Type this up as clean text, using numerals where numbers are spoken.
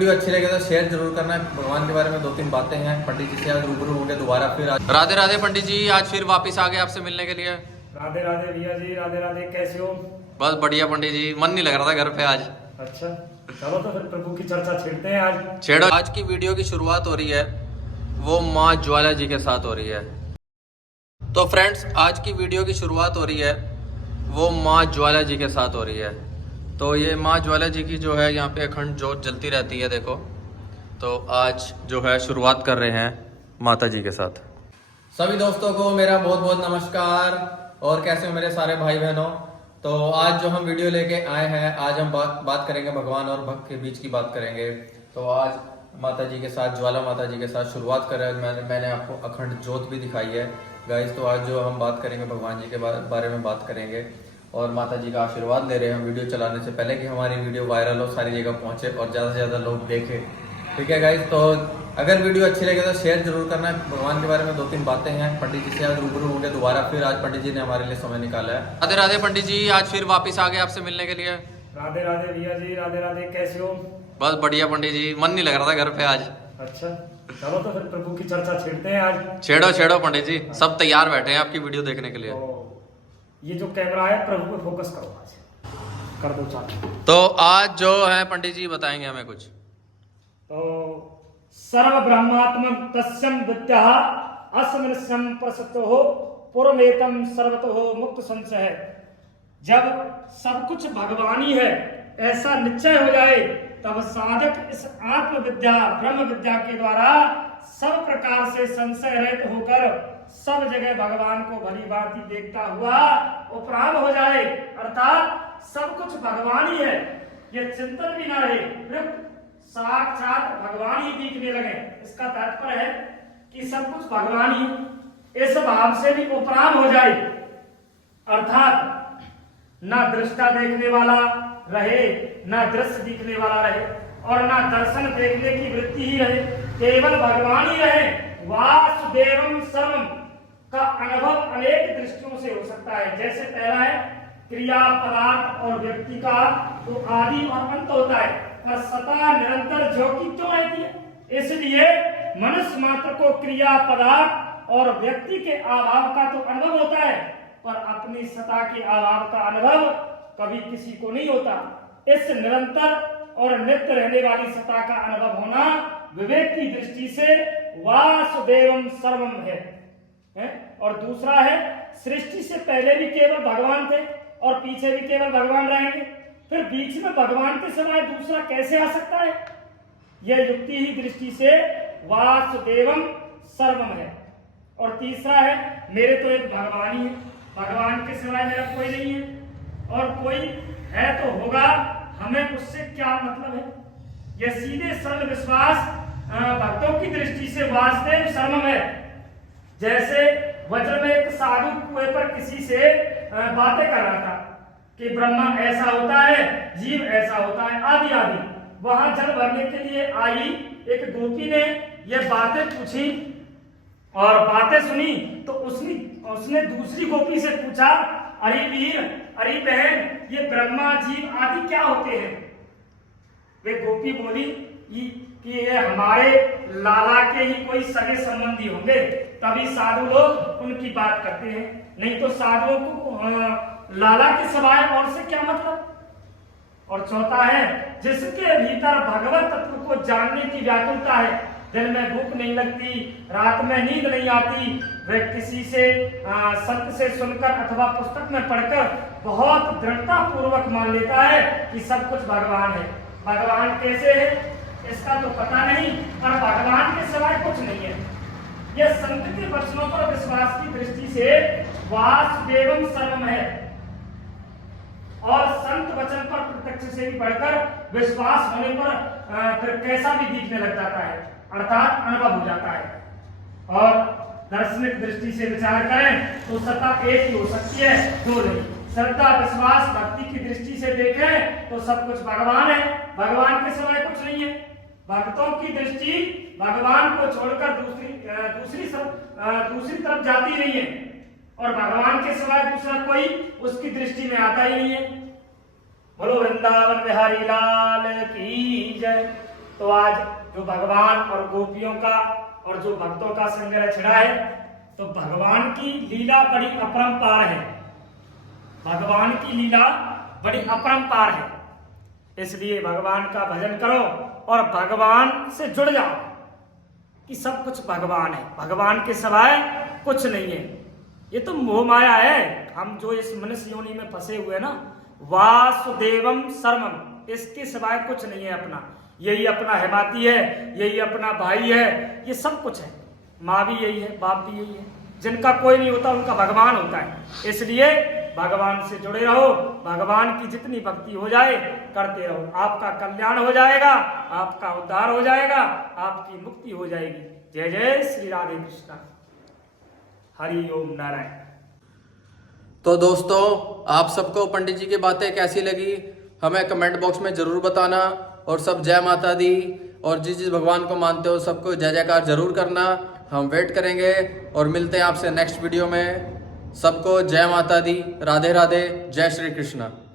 Video अच्छी लगे तो शेयर जरूर करना। भगवान के बारे में 2-3 बातें हैं। पंडित जी से आज रूबरू होंगे दोबारा फिर। आज राधे राधे पंडित जी, आज फिर वापस आ गए आपसे मिलने के लिए। राधे राधे भैया जी, राधे राधे। कैसे हो? बस बढ़िया पंडित जी, मन नहीं लग रहा था घर पे आज। अच्छा, चलो तो फिर प्रभु की चर्चा छेड़ते हैं आज। छेड़ो। आज की वीडियो की शुरुआत हो रही है वो माँ ज्वाला जी के साथ हो रही है। तो फ्रेंड्स, आज की वीडियो की शुरुआत हो रही है वो माँ ज्वाला जी के साथ हो रही है। तो ये माँ ज्वाला जी की जो है यहाँ पे अखंड जोत जलती रहती है, देखो। तो आज जो है शुरुआत कर रहे हैं माता जी के साथ। सभी दोस्तों को मेरा बहुत बहुत नमस्कार। और कैसे हो मेरे सारे भाई बहनों। तो आज जो हम वीडियो लेके आए हैं, आज हम बात करेंगे भगवान और भक्त के बीच की बात करेंगे। तो आज माता जी के साथ, ज्वाला माता जी के साथ शुरुआत कर रहे हैं। मैंने आपको अखंड जोत भी दिखाई है गाइस। तो आज जो हम बात करेंगे भगवान जी के बारे में बात करेंगे और माता जी का आशीर्वाद ले रहे हैं हम वीडियो चलाने से पहले कि हमारी वीडियो वायरल हो, सारी जगह पहुंचे और ज़्यादा से ज़्यादा लोग देखें। ठीक है गाइस। तो अगर वीडियो अच्छी लगे तो शेयर जरूर करना। भगवान के बारे में 2-3 बातें हैं। पंडित जी से आज रूबरू होंगे दोबारा फिर। आज पंडित जी ने हमारे लिए समय निकाला है। राधे राधे पंडित जी, आज फिर वापस आ गए आपसे मिलने के लिए। राधे राधे भैया जी, राधे राधे। कैसे हो? बस बढ़िया पंडित जी, मन नहीं लग रहा था घर पे आज। अच्छा, चलो तो फिर प्रभु की चर्चा छेड़ते हैं आज। छेड़ो छेड़ो पंडित जी, सब तैयार बैठे हैं आपकी वीडियो देखने के लिए। ये जो कैमरा है प्रभु पे फोकस करो आज, कर दो चालू। तो आज जो है पंडित जी बताएंगे हमें कुछ। तो सर्व ब्रह्मात्म तस्यम विद्या असमनस्यम प्रसतो पुरमेतम सर्वतो मुक्त संशय। जब सब कुछ भगवानी है ऐसा निश्चय हो जाए तब साधक इस आत्म विद्या ब्रह्म विद्या के द्वारा सब प्रकार से संशय रहित होकर सब जगह भगवान को भली भांति देखता हुआ उपराम हो जाए। अर्थात सब कुछ भगवान ही है, यह चिंतन भी ना रहे, साक्षात भगवान ही दिखने लगे। इसका तात्पर्य है कि सब कुछ भगवान ही, इस भाव से भी उपराम हो जाए। अर्थात ना दृष्टा देखने वाला रहे, ना दृश्य दिखने वाला रहे और ना दर्शन देखने की वृत्ति ही रहे, केवल भगवान ही रहे। वासुदेवम सर्वम का अनुभव अनेक दृष्टियों से हो सकता है। जैसे पहला है क्रिया पदार्थ और व्यक्ति का तो आदि और अंत होता है, और सता निरंतर जो की क्यों रहती है। इसलिए मनुष्य मात्र को क्रिया पदार्थ और व्यक्ति के अभाव का तो अनुभव होता है, पर अपनी सता के अभाव का अनुभव कभी किसी को नहीं होता। इस निरंतर और नित्य रहने वाली सता का अनुभव होना विवेक की दृष्टि से वासुदेवम सर्वम है। और दूसरा है सृष्टि से पहले भी केवल भगवान थे और पीछे भी केवल भगवान रहेंगे, फिर बीच में भगवान के सिवाय दूसरा कैसे आ सकता है। यह युक्ति ही दृष्टि से वासुदेवम सर्वम है। और तीसरा है मेरे तो एक भगवान ही है, भगवान के सिवाय मेरा कोई नहीं है, और कोई है तो होगा, हमें उससे क्या मतलब है। यह सीधे सरल विश्वास भक्तों की दृष्टि से वासुदेव सर्वम है। जैसे वज्र में एक साधु कुएं पर किसी से बातें कर रहा था कि ब्रह्मा ऐसा होता है, जीव ऐसा होता है, आदि आदि। वहां जल भरने के लिए आई एक गोपी ने ये बातें पूछी और बातें सुनी, तो उसने दूसरी गोपी से पूछा, अरे वीर, अरे बहन, ये ब्रह्मा जीव आदि क्या होते हैं। वे गोपी बोली कि ये हमारे लाला के ही कोई सगे संबंधी होंगे, तभी साधु लोग उनकी बात करते हैं, नहीं तो साधुओं को लाला के सिवाय और से क्या मतलब। और चौथा है जिसके भीतर भगवत तत्व को जानने की व्याकुलता है, दिन में भूख नहीं लगती, रात में नींद नहीं आती, वह किसी से संत से सुनकर अथवा पुस्तक में पढ़कर बहुत दृढ़ता पूर्वक मान लेता है कि सब कुछ भगवान है। भगवान कैसे है इसका तो पता नहीं, पर भगवान के सिवाय कुछ नहीं है। यह संत के वचनों पर विश्वास की दृष्टि से वासुदेवम सर्वम है, और संत वचन पर प्रत्यक्ष से भी बढ़कर विश्वास होने पर फिर कैसा भी दिखने लग जाता है, अर्थात अनुभव हो जाता है। और दार्शनिक दृष्टि से विचार करें तो सत्ता एक ही हो सकती है, दो नहीं। श्रद्धा विश्वास भक्ति की दृष्टि से देखें तो सब कुछ भगवान है, भगवान के सिवाय कुछ नहीं है। भक्तों की दृष्टि भगवान को छोड़कर दूसरी तरफ जाती नहीं है, और भगवान के सिवाय दूसरा कोई उसकी दृष्टि में आता ही नहीं है। बोलो वृंदावन बिहारी लाल की जय। तो आज जो भगवान और गोपियों का और जो भक्तों का संग्रह छिड़ा है, तो भगवान की लीला बड़ी अपरंपार है। भगवान की लीला बड़ी अपरंपार है। इसलिए भगवान का भजन करो और भगवान से जुड़ जाओ कि सब कुछ भगवान है, भगवान के सिवाय कुछ नहीं है। ये तो मोह माया है। हम जो इस मनुष्य योनि में फंसे हुए ना, वासुदेवम सर्वम, इसके सिवाय कुछ नहीं है अपना। यही अपना हिमाती है, यही अपना भाई है, ये सब कुछ है। माँ भी यही है, बाप भी यही है। जिनका कोई नहीं होता उनका भगवान होता है। इसलिए भगवान से जुड़े रहो, भगवान की जितनी भक्ति हो जाए करते रहो। आपका कल्याण हो जाएगा, आपका उद्धार हो जाएगा, आपकी मुक्ति हो जाएगी। जय जय श्री राधे कृष्णा। हरि ओम नारायण। तो दोस्तों, आप सबको पंडित जी की बातें कैसी लगी हमें कमेंट बॉक्स में जरूर बताना। और सब जय माता दी, और जिस जिस भगवान को मानते हो सबको जय जयकार जरूर करना। हम वेट करेंगे और मिलते हैं आपसे नेक्स्ट वीडियो में। सबको जय माता दी, राधे राधे, जय श्री कृष्ण।